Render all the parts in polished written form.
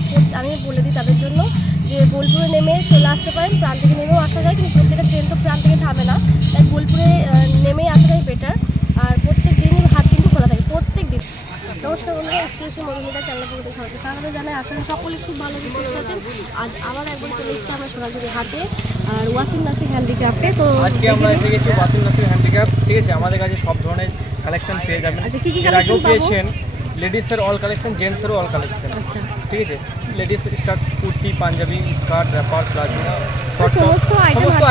ঠিকানাটা আমি বলে দিই তাদের জন্য, যে বোলপুরে নেমে চলে আসতে পারেন। প্রাণ থেকে নেমেও আসা যায়, কিন্তু প্রত্যেকটা ট্রেন তো প্রাণ থেকে থামে না, তাই বোলপুরে নেমেই আসাটাই বেটার। আর প্রত্যেক দিনই হাট কিন্তু খোলা থাকে, প্রত্যেক দিন। নমস্কার বন্ধুরা, এক্সক্লুসিভ মধুমিতা চ্যানেল থেকে সবাইকে স্বাগত জানাই। আসলে সকলে খুব ভালো সুস্থ আছেন। আজ আবার একবার চলে এসেছি আমরা সোনাঝুরি হাটে আর ওয়াসিম নাসির হ্যান্ডিক্রাফটে। তো আজকে আমরা এসে গেছি ওয়াসিম নাসির হ্যান্ডিক্রাফট, ঠিক আছে। আমাদের কাছে সব ধরনের কালেকশন পেয়ে যাবেন। আচ্ছা, কি কি কালেকশন পেয়েছেন? লেডিসের অল কালেকশন, জেন্টসেরও অল কালেকশন। আচ্ছা, ঠিক আছে। Ladies start kurti, Punjabi, skirt, wrapper, palazzo, সমস্ত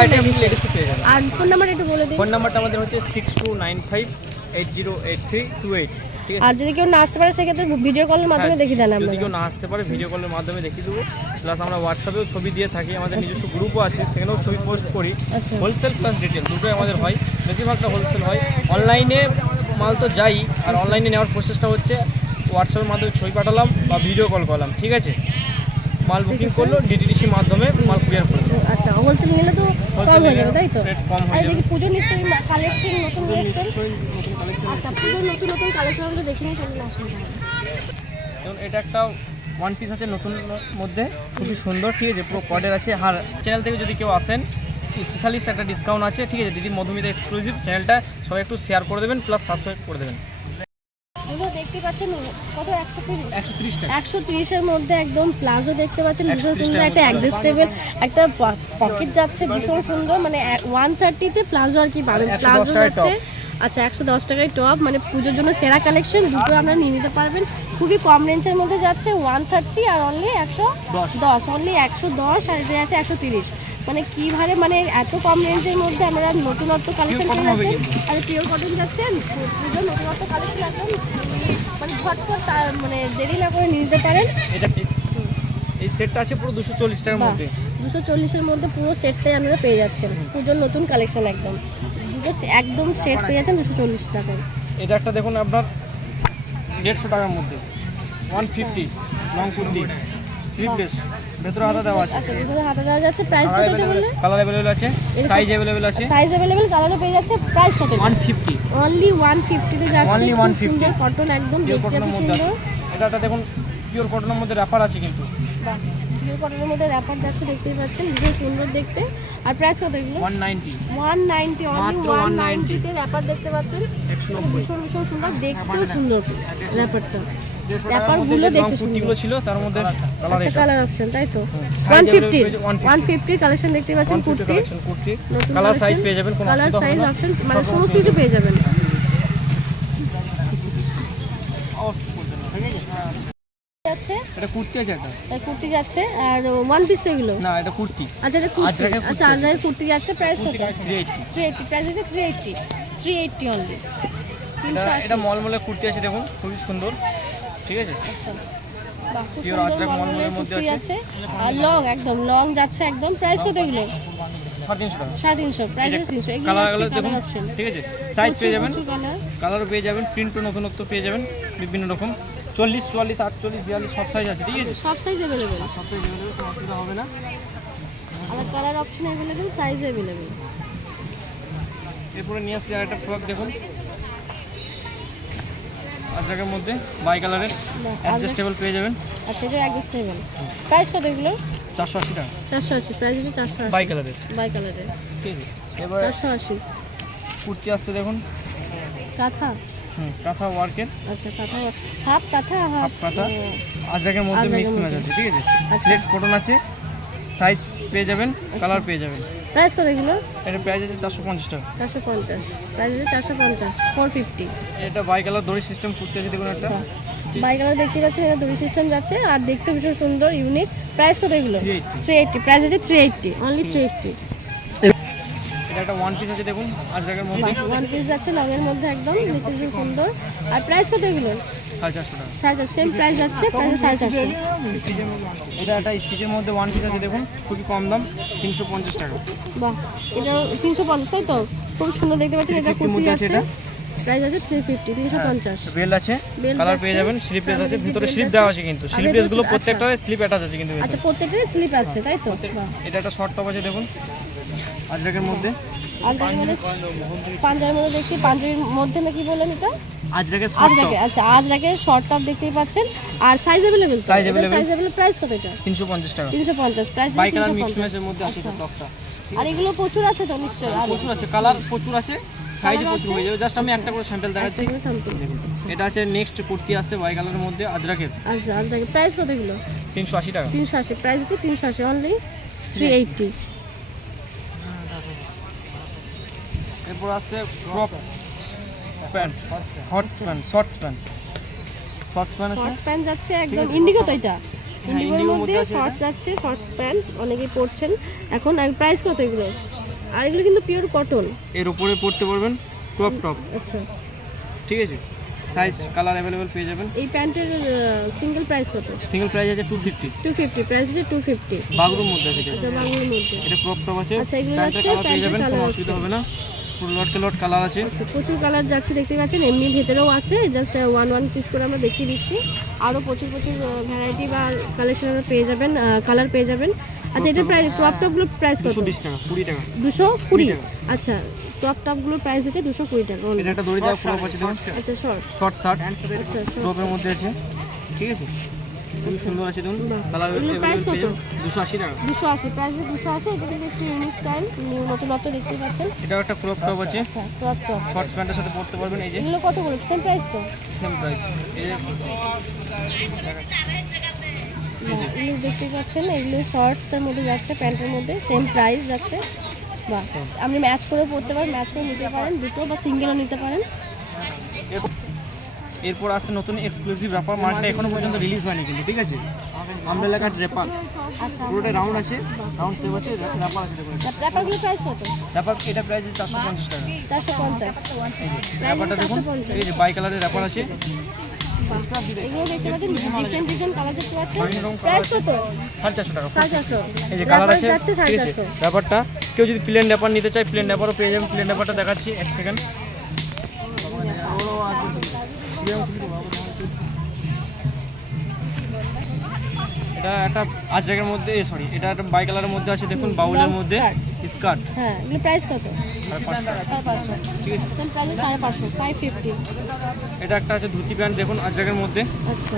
আইটেম লেডিসই পেয়ে যাবেন। আর ফোন নাম্বার একটু বলে দিন। ফোন নাম্বারটা আমাদের হচ্ছে 6295808328। ঠিক আছে। আর যদি কেউ না আসতে পারে সেক্ষেত্রে ভিডিও কলের মাধ্যমে দেখিয়ে দেন যদি আপনারা। কেউ না আসতে পারে ভিডিও কলের মাধ্যমে দেখিয়ে দেবো। প্লাস আমরা হোয়াটসঅ্যাপেও ছবি দিয়ে থাকি, আমাদের নিজস্ব গ্রুপও আছে, সেখানেও ছবি পোস্ট করি। আচ্ছা, হোলসেল প্লাস রিটেল দুটোই আমাদের হয়, বেশিরভাগটা হোলসেল হয়। অনলাইনে মাল তো যাই, আর অনলাইনে নেওয়ার প্রসেসটা হচ্ছে হোয়াটসঅ্যাপের মাধ্যমে ছবি পাঠালাম বা ভিডিও কল করলাম, ঠিক আছে। মাল বুকিং করলো ডিটিডিসির মাধ্যমে মাল ক্লিয়ার করে দেবো। আচ্ছা, হোলসেল নিলে তো কম হয়ে যাবে, তাই তো? রেট কম আর হয়ে যাবে। দেখি পুজো নিশ্চয়ই কালেকশন নতুন নিয়ে এসেছেন। নতুন কালেকশন। আচ্ছা, পুজোর নতুন নতুন কালেকশনগুলো দেখে নিয়ে চলে আসুন। যেমন এটা একটা ওয়ান পিস আছে নতুন মধ্যে, খুবই সুন্দর, ঠিক আছে। পুরো কর্ডের আছে। আর চ্যানেল থেকে যদি কেউ আসেন স্পেশালিস্ট একটা ডিসকাউন্ট আছে, ঠিক আছে। দিদি মধুমিতা এক্সক্লুসিভ চ্যানেলটা সবাই একটু শেয়ার করে দেবেন, প্লাস সাবস্ক্রাইব করে দেবেন। পুজো দেখতে পাচ্ছেন কত? 130 টাকা। 130-এর মধ্যে একদম প্লাজো দেখতে পাচ্ছেন, ভীষণ সুন্দর। একটা অ্যাডজাস্টেবল একটা পকেট যাচ্ছে, ভীষণ সুন্দর। মানে 130-তে প্লাজো আর কি পাবেন। প্লাজো যাচ্ছে আচ্ছা 110 টাকায় টপ, মানে পুজোর জন্য সেরা কালেকশন। দুটো আপনারা নিয়ে নিতে পারবেন, খুবই কম রেঞ্জের মধ্যে যাচ্ছে। 130 আর অনলি 110, অনলি 110, আর এটা আছে 130। মানে কীভাবে, মানে এত কম রেঞ্জের মধ্যে আমরা নতুনত্ব কালেকশন পেয়ে যাচ্ছেন। আর পিওর কটন যাচ্ছেন, পুজোর নতুনত্ব কালেকশন একদম মানে ঝটপট, মানে দেরি না করে নিয়ে নিতে পারেন। এটা এই সেটটা আছে পুরো 240 টাকার মধ্যে। 240-এর মধ্যে পুরো সেটটাই আপনারা পেয়ে যাচ্ছেন। পুজোর নতুন কালেকশন একদম দুটো একদম সেট পেয়ে যাচ্ছেন 240 টাকায়। এটা একটা দেখুন আপনার 150 টাকার মধ্যে 150 লং কুর্তি, স্লিভলেস, ভেতরে হাতা দেওয়া আছে। আচ্ছা, ভিতরে হাতে দেওয়া যাচ্ছে। প্রাইস কত এটা বললে? কালার अवेलेबल আছে, সাইজ अवेलेबल আছে। সাইজ अवेलेबल, কালারও পেয়ে যাচ্ছে। প্রাইস কত? 150, অনলি 150 তে যাচ্ছে। Only 150 সুন্দর কটন, একদম পিওর দেখতে কটনের এত মধ্যে আছে। সুন্দর। এটা দেখুন পিওর কটনের মধ্যে র্যাপার আছে কিন্তু। বাহ, পিওর কটনের মধ্যে র্যাপার যাচ্ছে, দেখতেই পাচ্ছেন, ভীষণ সুন্দর দেখতে। আর প্রাইস কত এগুলো? 190, 190, অনলি মাত্র 190 তে র্যাপার দেখতে পাচ্ছেন। 190। ভীষণ ভীষণ সুন্দর, দেখতেও সুন্দর র্যাপারটা। 150 টাকার র্যাপারগুলো মধ্যে যে লং দেখতে কুর্তিগুলো ছিল তার মধ্যে কালার আচ্ছা, এটা। কালার অপশন, তাই তো? Size 150 available 150 কালেকশন দেখতে পাচ্ছেন। 150 কুর্তি, কালেকশন কুর্তি, নতুন কালার সাইজ collection, পেয়ে যাবেন, কোনো কালার অসুবিধা সাইজ হবে না। অপশন মানে সমস্ত কিছু পেয়ে যাবেন। যাচ্ছে এটা কুর্তি আছে একটা। কুর্তি যাচ্ছে, আর ওয়ান পিস তো এগুলো। না এটা কুর্তি। আচ্ছা, এটা কুর্তি। আজরাকের কুর্তি আচ্ছা, আছে। আজরাকের কুর্তি যাচ্ছে। প্রাইস কত? 380। 380, প্রাইস আছে 380 অনলি। এটা মলমলে কুর্তি আছে দেখুন, খুবই সুন্দর, ঠিক আছে। আচ্ছা, বাহ, খুব Pure সুন্দর আজরাক মলমলের মলমলের মধ্যে কুর্তি আছে। আছে। আর লং, একদম লং যাচ্ছে একদম। প্রাইস কত এগুলো? 350 টাকা। 350, প্রাইস 300। এগুলো কালার আছে দেখুন, কালার অপশন, ঠিক আছে। সাইজ পেয়ে যাবেন, কালার। কালারও পেয়ে যাবেন, প্রিন্টও নতুনত্ব পেয়ে যাবেন বিভিন্ন রকম। 40, 44, 48, 42 সব সাইজ আছে, ঠিক আছে। সব সাইজ अवेलेबल, সব সাইজ available, কোনো অসুবিধা হবে না। আর colour option available, size available. এরপরে নিয়ে আসছি আরেকটা ফ্রক দেখুন, আজরাকের মধ্যে বাই কালারের, অ্যাডজাস্টেবল পেয়ে যাবেন। আচ্ছা, এটা অ্যাডজাস্টেবল। প্রাইস কত এগুলো? 480 টাকা 480, প্রাইস আছে 480 বাই কালারের, বাই কালারে। ঠিক আছে। এবার 480 কুর্তি আসছে দেখুন, কাঁথা। কাঁথা ওয়ার্কের, আচ্ছা, কাঁথা, হাফ কাঁথা, হাফ কাঁথা, আজরাকের মধ্যে আজরাকের মিক্স ম্যাচ মধ্যে। আছে, ঠিক আছে। আচ্ছা। ফ্লেক্স কটন আছে, সাইজ পেয়ে যাবেন, কালার পেয়ে যাবেন। প্রাইস কত এগুলো? এটা প্রাইস আছে 450 টাকা। 450, প্রাইস আছে 450, 450। এটা বাই কালার দড়ি সিস্টেম কুর্তি আছে দেখুন একটা, বাই কালার দেখতে পাচ্ছেন, এটা দড়ি সিস্টেম যাচ্ছে, আর দেখতে ভীষণ সুন্দর, ইউনিক। প্রাইস কত এগুলো? 380। 380, প্রাইস আছে 380, অনলি 380। এটা একটা ওয়ান পিস আছে দেখুন আজরাকের মধ্যে, ওয়ান পিস যাচ্ছে লং এর মধ্যে, একদম দেখতে ভীষণ সুন্দর। আর প্রাইস কত এগুলো? 450 টাকা। 450, সেম প্রাইস যাচ্ছে, প্রাইস 450। এটা একটা স্টিচের মধ্যে ওয়ান পিস আছে দেখুন, খুবই কম দাম, 350 টাকা। বাহ, এটা 350, তাই তো? খুব সুন্দর দেখতে পাচ্ছেন। এটা 350 কুর্তি মধ্যে আছে আছে, এটা। প্রাইস আছে 350, 350। বেল আছে, বেল কালার আছে, পেয়ে যাবেন, স্লিপলেস আছে, সামনে ভিতরে বেল স্লিপ আছে। দেওয়া আছে কিন্তু আর স্লিপলেস গুলো ভেতরে- প্রত্যেকটারে স্লিপ অ্যাটাচ আছে কিন্তু আচ্ছা, প্রত্যেকটারই স্লিপ আছে, তাই তো? বাহ। এটা একটা শর্ট টপ আছে দেখুন আজরাকের মধ্যে, পাঞ্জাবির মধ্যে, পাঞ্জাবির মধ্যে দেখছি, পাঞ্জাবির মধ্যে না কি বললেন এটা? আজরাকের শর্ট আজরাকে, আচ্ছা আজরাকের শর্ট টপ দেখতেই পাচ্ছেন। আর সাইজ अवेलेबल তো? Size available। Size available, price কত এটা? 350 টাকা। 350, প্রাইস বাই কালার মিক্স 350। ম্যাচের মধ্যে আছে এটা টপটা। আর এগুলো প্রচুর আছে তো নিশ্চয়ই? আর প্রচুর আছে, কালার প্রচুর আছে, সাইজে Colour প্রচুর আছে? হয়ে যাবে। জাস্ট আমি একটা করে স্যাম্পল দেখাচ্ছি। একটা স্যাম্পল। আচ্ছা এটা আছে নেক্সট কুর্তি আছে বাই কালারের মধ্যে আজরাকের, আচ্ছা আজরাকে প্রাইস কত এগুলো? 380 টাকা। 380, প্রাইস আছে 380 অনলি 380। এরপর আছে crop pant, shorts pant, shorts pant আছে। শর্টস প্যান্ট যাচ্ছে একদম ইন্ডিগো তো এটা? ইন্ডিগোর indigo মধ্যে মধ্যে আছে শর্টস যাচ্ছে, শর্টস প্যান্ট অনেকেই পরছেন এখন। আর প্রাইস কত এগুলো? আর এগুলো কিন্তু পিওর কটন। এর উপরে পরতে পারবেন ক্রপ টপ, আচ্ছা ঠিক আছে। সাইজ কালার अवेलेबल পেয়ে যাবেন। এই প্যান্টের সিঙ্গেল প্রাইস কত? সিঙ্গেল প্রাইস আছে 250। 250, প্রাইস আছে 250। বাগরুর মধ্যে আছে এটা। আচ্ছা বাংলার মধ্যে। এটা ক্রপ টপ আছে, আচ্ছা, এগুলো প্যান্টের যাচ্ছে, কালার পেয়ে যাবেন, প্যান্টের কোনো colour অসুবিধা আছে। হবে না। পুরো লটকে লট কালার আছে। আচ্ছা প্রচুর কালার যাচ্ছে দেখতে পাচ্ছেন, এমনি ভেতরেও আছে। জাস্ট ওয়ান পিস করে আমরা দেখিয়ে দিচ্ছি। আরও প্রচুর ভ্যারাইটি বা কালেকশন আমরা পেয়ে যাবেন, কালার পেয়ে যাবেন। আচ্ছা এটা প্রাইস, ক্রপ টপগুলোর প্রাইস কত? 220 টাকা, 20 টাকা। 220 টাকা। আচ্ছা ক্রপ টপগুলোর প্রাইস আছে 220 টাকা only। এটা একটা দড়ি দেওয়া ক্রপ আছে দেখুন, আচ্ছা শর্ট, শর্ট শার্ট আচ্ছা শর্ট। ক্রপের মধ্যে আছে, ঠিক আছে। খুবই সুন্দর আছে দেখুন, বাহ। কালার এগুলোর price কত? 280 টাকা। 280, প্রাইস 280। এটা কিন্তু একটু ইউনিক স্টাইল, নিউ নতুনত্ব দেখতে পাচ্ছেন। এটাও একটা ক্রপ টপ আছে, আচ্ছা ক্রপ টপ, শর্টস প্যান্টের সাথে পরতে পারবেন। এই যে এগুলো কত করে? সেম প্রাইস তো? Same price. এই যে এগুলো দেখতে পাচ্ছেন, এগুলো শর্টসের মধ্যে যাচ্ছে, প্যান্টের মধ্যে সেম প্রাইস যাচ্ছে। বাহ, আপনি ম্যাচ করে পরতে পারেন, ম্যাচ করে নিতে পারেন দুটো, বা সিঙ্গেলও নিতে পারেন। এরপর আসছে নতুন এক্সক্লুসিভ র্যাপার, মালটা এখনো পর্যন্ত রিলিজ হয়নি কিন্তু, ঠিক আছে। আমব্রেলা কাট র্যাপার, আচ্ছা পুরোটা রাউন্ড আছে, রাউন্ড সেভ আছে, র্যাপার আছে দেখুন। র্যাপারগুলো প্রাইস কত? র্যাপার এটা প্রাইস 450 টাকা। 450, র্যাপারটা দেখুন, 450। এই যে বাই কালারের র্যাপার আছে। এগুলো দেখতে পাচ্ছেন, ডিফারেন্ট কালার দেখতে পাচ্ছেন। প্রাইস কত? 450 টাকা। 450, এই যে কালার র্যাপার আছে, যাচ্ছে ঠিক আছে। 450। র্যাপারটা কেউ যদি প্লেন র্যাপার নিতে চায়, প্লেন র্যাপারও পেয়ে যাবেন। প্লেন র্যাপারটা দেখাচ্ছি, এক সেকেন্ড। এটা একটা আজরাকের মধ্যে, সরি এটা একটা বাই কালারের মধ্যে আছে দেখুন, বাউলের মধ্যে স্কার্ট, হ্যাঁ এগুলো প্রাইস কত? 550 টাকা, 550, ঠিক আছে। Same price 550, 550। এটা একটা আছে ধুতি প্যান্ট দেখুন আজরাকের মধ্যে, আচ্ছা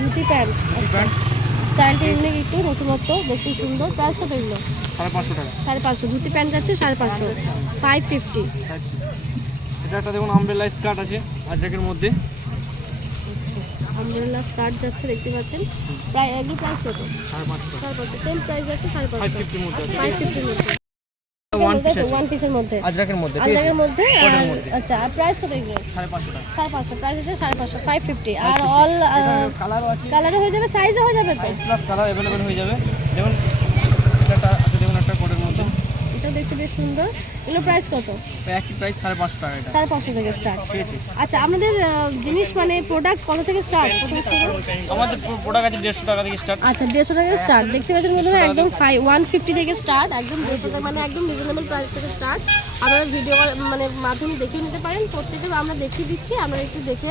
ধুতি প্যান্ট, ধুতি আচ্ছা প্যান্ট স্টাইলটা ইউনিক, একটু নতুনত্ব, দেখতে সুন্দর। প্রাইস কত এগুলো? 550 টাকা। 550, ধুতি প্যান্ট যাচ্ছে 550, 550। এটা একটা দেখুন আমব্রেলা স্কার্ট আছে আজরাকের মধ্যে, আচ্ছা আমব্রেলা স্কার্ট যাচ্ছে দেখতে পাচ্ছেন। প্রায় এগুলো প্রাইস কত? 550 টাকা। 550, সেম প্রাইস যাচ্ছে 550, 550 এর মধ্যে আছে, 550 এর মধ্যে। ওয়ান পিস আছে ওয়ান পিসের মধ্যে, আজরাকের মধ্যে, ঠিক আছে। আজরাকের মধ্যে। কটনের আর মধ্যে। আচ্ছা আর প্রাইস কত এগুলো? 550 টাকা। 550, প্রাইস আছে 550, 550। আর অল কালারও আছে, কালারে হয়ে যাবে, সাইজও হয়ে যাবে তো? প্লাস কালার अवेलेबल হয়ে যাবে। যেমন এটা আছে দেখুন একটা কোডের মধ্যে, এটা দেখতে বেশ সুন্দর। এগুলো প্রাইস কত? একই প্রাইস 550 টাকা এটা, 550 থেকে স্টার্ট। ঠিক আছে। আচ্ছা আমাদের জিনিস মানে প্রোডাক্ট কত থেকে স্টার্ট? আমাদের প্রোডাক্ট আছে 150 টাকা থেকে স্টার্ট। আচ্ছা 150 টাকা স্টার্ট, দেখতে পাচ্ছেন বন্ধুরা, একদম 150 থেকে স্টার্ট, একদম 150 টাকা, মানে একদম রিজনেবল প্রাইস থেকে স্টার্ট। আপনারা ভিডিও মানে মাধ্যমে দেখে নিতে পারেন, প্রত্যেকটা আমরা দেখিয়ে দিচ্ছি, আপনারা একটু দেখে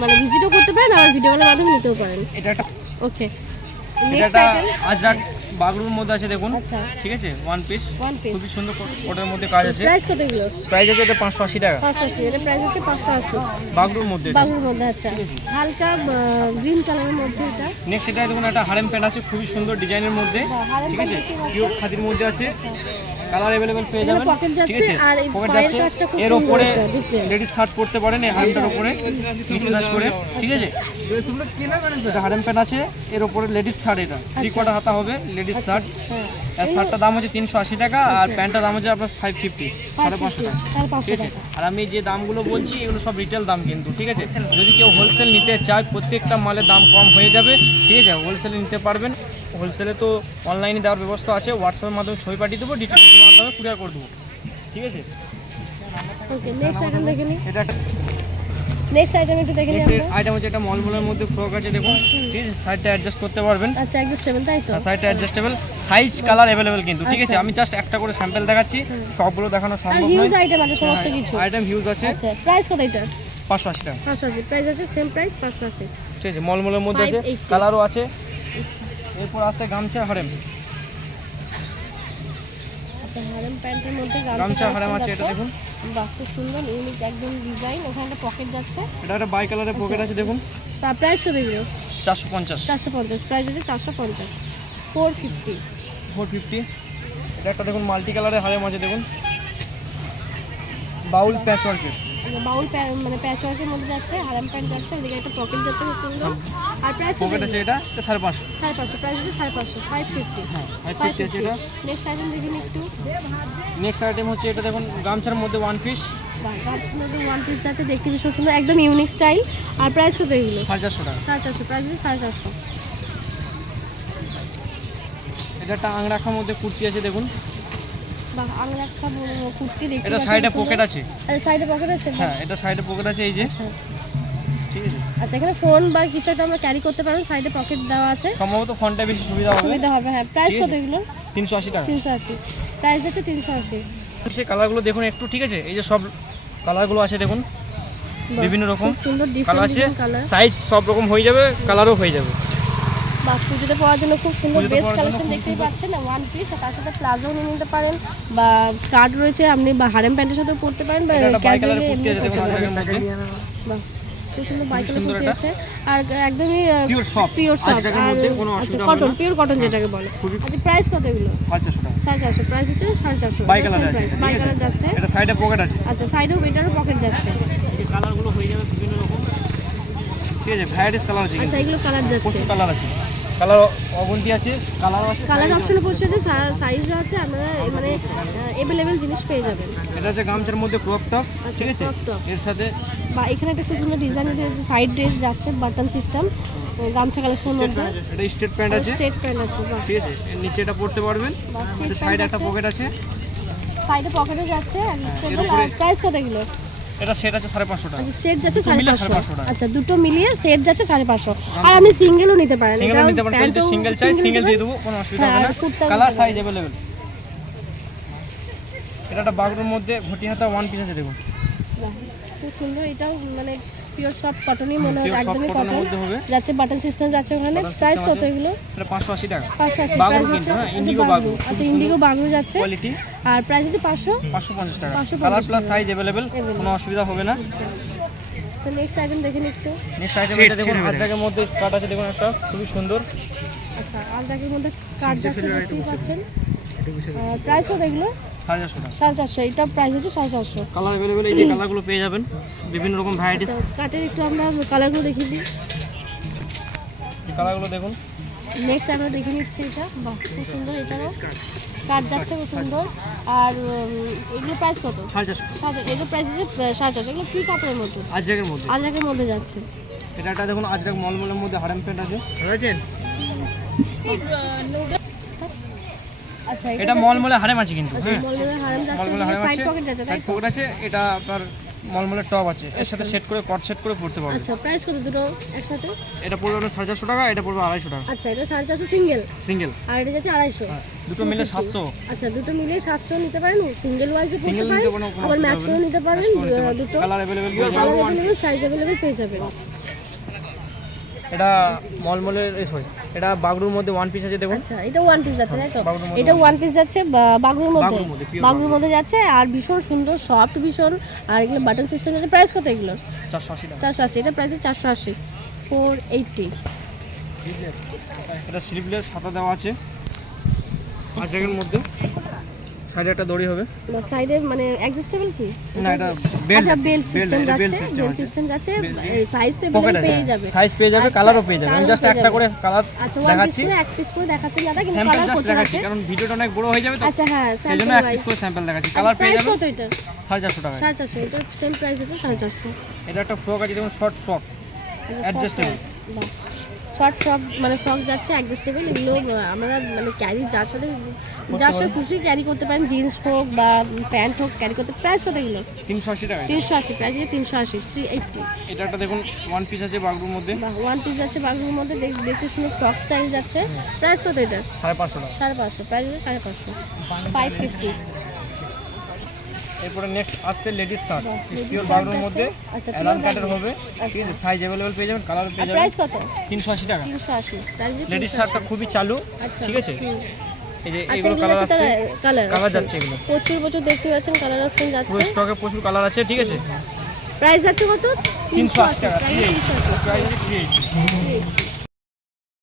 মানে ভিজিটও করতে পারেন, আবার ভিডিও কলের মাধ্যমে নিতেও পারেন। এটা একটা, ওকে এটা নেক্সট একটা আইটেম। আজরাক বাগরুর মধ্যে আছে দেখুন, আচ্ছা ঠিক আছে। ওয়ান পিস, ওয়ান পিস, খুবই সুন্দর কোটের মধ্যে কাজ আছে। প্রাইস কত এগুলো? প্রাইস আছে এটা 580 টাকা, 580, এটা প্রাইস হচ্ছে 580 বাগরুর মধ্যে। বাগুর মধ্যে। আচ্ছা হালকা গ্রিন কালারের মধ্যে এটা। নেক্সট এটা দেখুন একটা হারেম প্যান্ট আছে, খুবই সুন্দর ডিজাইনের মধ্যে, হারেম ঠিক আছে। প্যান্ট দেখতে পাচ্ছেন। পিওর খাদির মধ্যে আছে, কালার अवेलेबल পেয়ে এগুলো যাবেন, পকেট ঠিক যাচ্ছে, আছে। আর এই পকেট পায়ের যাচ্ছে, কাজটা খুব এর সুন্দর উপরে একটা different। লেডিস শার্ট পরতে পারেন, এই হারেমটার উপরে নিচে কাজ করে, ঠিক আছে। এটা হারেম প্যান্ট আছে, এর উপরে লেডিস শার্ট, এটা 3/4 হাতা হবে লেডিস শার্ট। হ্যাঁ এর শার্টটার দাম হচ্ছে 380 টাকা, আর প্যান্টটার দাম হচ্ছে আপনার 550, 550 টাকা, 550 ঠিক আছে। টাকা। আর আমি যে দামগুলো বলছি এগুলো সব রিটেল দাম কিন্তু, ঠিক আছে। যদি কেউ হোলসেল নিতে চায়, প্রত্যেকটা মালের দাম কম হয়ে যাবে, ঠিক আছে। হোলসেলে নিতে পারবেন, হোলসেলে তো অনলাইনে দেওয়ার ব্যবস্থা আছে, হোয়াটসঅ্যাপের মাধ্যমে ছবি পাঠিয়ে দেবো, ডিটেলসের মাধ্যমে কুরিয়ার করে দেবো, ঠিক আছে। ওকে নেক্সট আইটেম দেখে নিই। এটা একটা নেক্সট আইটেম একটু দেখে নিই নেক্সট আমরা। আইটেম হচ্ছে একটা মলমলের মধ্যে ফ্রক আছে দেখুন, ঠিক আছে। সাইডটা অ্যাডজাস্ট করতে পারবেন, আচ্ছা অ্যাডজাস্টেবল তাই তো? সাইডটা অ্যাডজাস্টেবল, সাইজ কালার अवेलेबल কিন্তু, ঠিক আছে। আচ্ছা। আমি জাস্ট একটা করে স্যাম্পল দেখাচ্ছি, সবগুলো দেখানো আর সম্ভব হিউজ নয়। আইটেম আছে সমস্ত কিছু। আইটেম হিউজ আছে, আচ্ছা প্রাইস কত এটা? 580 টাকা, 580, প্রাইস আছে সেম প্রাইস 580। ঠিক আছে। মলমলের মধ্যে আছে, 580 কালারও আছে। আচ্ছা এরপর আছে গামছা হারেম, আচ্ছা হারেম প্যান্টের মধ্যে গামছা হারেম আছে, এটা দেখুন বাহ, খুব সুন্দর ইউনিক একদম ডিজাইন। ওখানে একটা পকেট যাচ্ছে। এটা একটা বাই কালারের পকেট আছে দেখুন। তার প্রাইস কত এগুলো? 450। 450 প্রাইস আছে 450। 450। 450। এটা একটা দেখুন মাল্টি কালারের হারেম আছে দেখুন, বাউল প্যাচ ওয়ার্কের। বাউল মানে প্যাচ ওয়ার্কের মধ্যে যাচ্ছে, হারাম প্যান্ট যাচ্ছে, ওদিকে একটা পকেট যাচ্ছে খুব সুন্দর। আর প্রাইস কত? পকেট আছে এটা 550। 550 প্রাইস আছে 550। 550। হ্যাঁ 550 আছে এটা। নেক্সট আইটেম দেখুন একটু। নেক্সট আইটেম হচ্ছে এটা দেখুন গামছার মধ্যে ওয়ান পিস। বাহ, গামছার মধ্যে ওয়ান পিস যাচ্ছে, দেখতে ভীষণ সুন্দর, একদম ইউনিক স্টাইল। আর প্রাইস কত এগুলো? 450 টাকা। 450 প্রাইস আছে 450। এটা একটা আংরাখার মধ্যে কুর্তি আছে দেখুন। বাহ, আমি একটা কুর্তি দেখতে এটা পাচ্ছি, সাইডে খুব পকেট সুন্দর। আছে। আচ্ছা সাইডে পকেট আছে। হ্যাঁ এটা সাইডে পকেট আছে এই যে। আচ্ছা ঠিক আছে। আচ্ছা, এখানে ফোন বা কিছু একটা আমরা ক্যারি করতে পারবো, সাইডে পকেট দেওয়া আছে, সম্ভবত ফোনটা বেশি সুবিধা হবে। সুবিধা হবে। হ্যাঁ প্রাইস ঠিক কত আছে। এগুলো? 380 টাকা। 380 প্রাইস আছে 380। সেই কালারগুলো দেখুন একটু, ঠিক আছে। এই যে সব কালারগুলো আছে দেখুন, বাহ, বিভিন্ন রকম খুব সুন্দর কালার আছে, ডিফারেন্ট কালার। সাইজ সব রকম হয়ে যাবে, কালারও হয়ে যাবে। বা পুজোতে পরার জন্য খুব সুন্দর পুজোতে বেস্ট পরার জন্য কালেকশন খুব দেখতেই সুন্দর। পাচ্ছেন না, ওয়ান পিস। আর তার সাথে প্লাজো নিয়ে নিতে পারেন, বা স্কার্ট রয়েছে আপনি বা হারেম প্যান্টের সাথেও পরতে পারেন, বা এটা একটা বাই কালারের ক্যাজুয়ালি কুর্তি এমনি আছে দেখুন পরতে পারেন। আজরাকের মধ্যে। বাহ, খুব সুন্দর বাই কালার সুন্দর কুর্তি এটা। আছে, আর একদমই Pure soft, পিওর সফট। আজরাকের আর মধ্যে কোনো আচ্ছা অসুবিধা হবে কটন, না। পিওর কটন যেটাকে বলে। খুবই- আচ্ছা প্রাইস কত এগুলো? 450 টাকা। 450 প্রাইস আছে 450। বাই কালার আছে, বাই ঠিক কালার আছে। যাচ্ছে। এটা সাইডে পকেট আছে। আচ্ছা সাইডেও এটারও পকেট যাচ্ছে। এই কালারগুলো হয়ে যাবে বিভিন্ন রকম, ঠিক আছে। ভ্যারাইটিস কালার আছে, আচ্ছা এগুলো কালার যাচ্ছে। প্রচুর কালার আছে। কালার অগুন্তি আছে, কালার আছে, কালার size অপশনে আছে। পড়ছে যে সাইজও আছে, আপনারা মানে অ্যাভেলেবেল জিনিস পেয়ে যাবেন। এটা হচ্ছে গামছার মধ্যে ক্রপ টপ, আচ্ছা, ঠিক আছে। crop top। এর সাথে বা এখানে একটা খুব সুন্দর ডিজাইন সাইড ড্রেস যাচ্ছে, বাটন সিস্টেম, গামছা কালেকশনের স্ট্রেট মধ্যে। প্যান্ট আছে, এটা স্ট্রেট প্যান্ট আছে, স্ট্রেট প্যান্ট আছে। বাহ, ঠিক আছে। এর নিচে এটা পড়তে পারবেন। বা স্ট্রেট এটা প্যান্ট সাইডে একটা যাচ্ছে, পকেট আছে। সাইডে পকেটে যাচ্ছে অ্যাডজাস্টেবল। এর উপরে- আর প্রাইস কত এগুলো? এটা সেট আছে 550 টাকা। আচ্ছা সেট যাচ্ছে দুটো মিলে 550। 550 টাকা। আচ্ছা দুটো মিলিয়ে সেট যাচ্ছে 550। আর আপনি সিঙ্গেলও নিতে পারেন। সিঙ্গেল এটাও নিতে পারেন, যদি প্যান্টও সিঙ্গেল চাই single সিঙ্গেল নিতে দিয়ে পারেন। দেবো, কোনো অসুবিধা হ্যাঁ, হবে আর না। কুর্তাও কালার নিতে সাইজ পারেন। अवेलेबल। এটা একটা বাগরুর মধ্যে ঘটি হাতা ওয়ান পিস আছে দেখুন। বাহ, খুব সুন্দর। এটাও মানে পিওর সফট কটনই মনে হয়, Pure soft একদমই cotton এর কটন মধ্যে হবে। যাচ্ছে, বাটন সিস্টেম যাচ্ছে ওখানে। Button প্রাইস system কত আছে। এগুলো? এটা 580 টাকা। 580 বাগরু প্রাইস কিন্তু, আছে। হ্যাঁ, আচ্ছা, ইন্ডিগো বাগরু। বাগরু। আচ্ছা ইন্ডিগো বাগরু যাচ্ছে। কোয়ালিটি আর প্রাইস আছে 500। 550 টাকা। 550 কালার প্লাস টাকা। সাইজ अवेलेबल, কোনো অসুবিধা হবে না। আচ্ছা তো নেক্সট আইটেম দেখেন একটু। নেক্সট আইটেম এটা দেখুন, আজরাকের মধ্যে স্কার্ট আছে দেখুন, একটা খুবই সুন্দর। আচ্ছা আজরাকের মধ্যে স্কার্ট যাচ্ছে, দেখতেই পাচ্ছেন। প্রাইস কত এগুলো? 450 টাকা। 450। এটা প্রাইস আছে 450। কালার अवेलेबल, এই যে কালারগুলো পেয়ে যাবেন, বিভিন্ন রকম ভ্যারাইটিস। আচ্ছা স্কার্টের একটু আমরা কালারগুলো দেখিয়ে দিই। এই কালারগুলো দেখুন। নেক্সট আমরা দেখে নিচ্ছি এটা। বাহ খুব সুন্দর, এটারও স্কার্ট যাচ্ছে খুব সুন্দর। আর এগুলো প্রাইস কত? 450। এগুলো প্রাইস আছে 450। এগুলো কি কাপড়ের মধ্যে? আজরাকের মধ্যে। আজরাকের মধ্যে যাচ্ছে। এটা একটা দেখুন আজরাক মলমলের মধ্যে হারাম প্যান্ট আছে, বুঝেছেন। আচ্ছা এটা মলমলে হারাম আছে কিন্তু, হ্যাঁ। মলমলের হারাম যাচ্ছে, মলমলে হারাম সাইড আছে, পকেট যাচ্ছে, তাই সাইড তো? পকেট আছে। এটা আপনার মলমলের টপ আছে, এর সাথে সেট করে কট সেট করে পড়তে পারবেন। আচ্ছা প্রাইস কত দুটো একসাথে? এটা পড়বে আপনার 450 টাকা, এটা পড়বে 250 টাকা আচ্ছা এটা 450 সিঙ্গেল, সিঙ্গেল। আর এটা যাচ্ছে 250। দুটো মিলে 700। আচ্ছা দুটো মিলিয়ে 700 নিতে পারেন, সিঙ্গেল ওয়াইজও পড়তে সিঙ্গেল পারেন, নিতে কোনো আবার ম্যাচ অসুবিধা করে হবে না। নিতে পারেন। দুটো colour available colour available, size available পেয়ে যাবেন। এটা মলমলের সরি, এটা বাগরুর মধ্যে ওয়ান পিস আছে দেখুন। আচ্ছা এটা ওয়ান পিস যাচ্ছে, তাই তো? বাগরুর মধ্যে এটা ওয়ান পিস যাচ্ছে বাগরুর মধ্যে, বাগরুর মধ্যে, pure বাগরুর মধ্যে যাচ্ছে। আর ভীষণ সুন্দর সফট ভীষণ। আর এগুলো বাটন সিস্টেম আছে। প্রাইস কত এগুলো? 480 টাকা। 480। এটা প্রাইস 480। 480। এটা স্লিভলেস হাতা দেওয়া আছে আজরাকের মধ্যে, সাইডে একটা দড়ি হবে। সাইডে মানে অ্যাডজাস্টেবল কি? না এটা বেল্ট। আচ্ছা বেল্ট সিস্টেম যাচ্ছে, বেল্ট সিস্টেম যাচ্ছে। সাইজ তো अवेलेबल পেয়ে যাবে, সাইজ পেয়ে যাবে, কালারও পেয়ে যাবে। আমি জাস্ট একটা করে কালার আচ্ছা ওয়ান পিস দেখাচ্ছি, করে এক পিস করে দেখাচ্ছেন দাদা, কিন্তু স্যাম্পল কালার জাস্ট প্রচুর দেখাচ্ছি, আছে। কারণ ভিডিওটা অনেক বড় হয়ে যাবে তো, আচ্ছা হ্যাঁ সেই জন্য স্যাম্পল এক পিস ওয়াইজ। করে স্যাম্পল দেখাচ্ছি। কালার পেয়ে প্রাইস যাবে কত এটা? 450 টাকা। 450। এটা সেম প্রাইস আছে 450। এটা একটা ফ্রক আছে দেখুন, short frock, adjustable. Short frock মানে ফ্রক যাচ্ছে অ্যাডজাস্টেবল। এগুলো আমরা মানে ক্যারি যার সাথে খুশি ক্যারি করতে পারেন, জিন্স হোক বা প্যান্ট হোক ক্যারি করতে। প্রাইস কত এগুলো? 380 টাকা। 380। প্রাইস আছে 380। 380। এটা একটা দেখুন ওয়ান পিস আছে বাগরুর মধ্যে, বা ওয়ান পিস যাচ্ছে বাগরুর মধ্যে, দেখতে সুন্দর ফ্রক স্টাইল যাচ্ছে। প্রাইস কত এটা? 550 টাকা। 550। প্রাইস আছে 550। 550। এরপরে নেক্সট আসছে লেডিস শার্ট, বাহ, ladies পিওর shirt বাগরুর আছে। মধ্যে আচ্ছা, pure অ্যালান কাটের বাগরু। হবে, ঠিক আছে। সাইজ अवेलेबल পেয়ে যাবেন, কালার পেয়ে আর যাবেন। প্রাইস কত? 380 টাকা। 380। প্রাইস আছে লেডিস 380। শার্টটা খুবই চালু, আচ্ছা ঠিক আছে। হুম। এই যে আচ্ছা এগুলো এগুলো কালার হচ্ছে আছে, কালার কালার যাচ্ছে এগুলো প্রচুর দেখতে পাচ্ছেন কালার অপশন যাচ্ছে। পুরো স্টকে প্রচুর কালার আছে, ঠিক আছে। প্রাইস যাচ্ছে কত? 380 টাকা, প্রাইস 380 প্রাইস 380।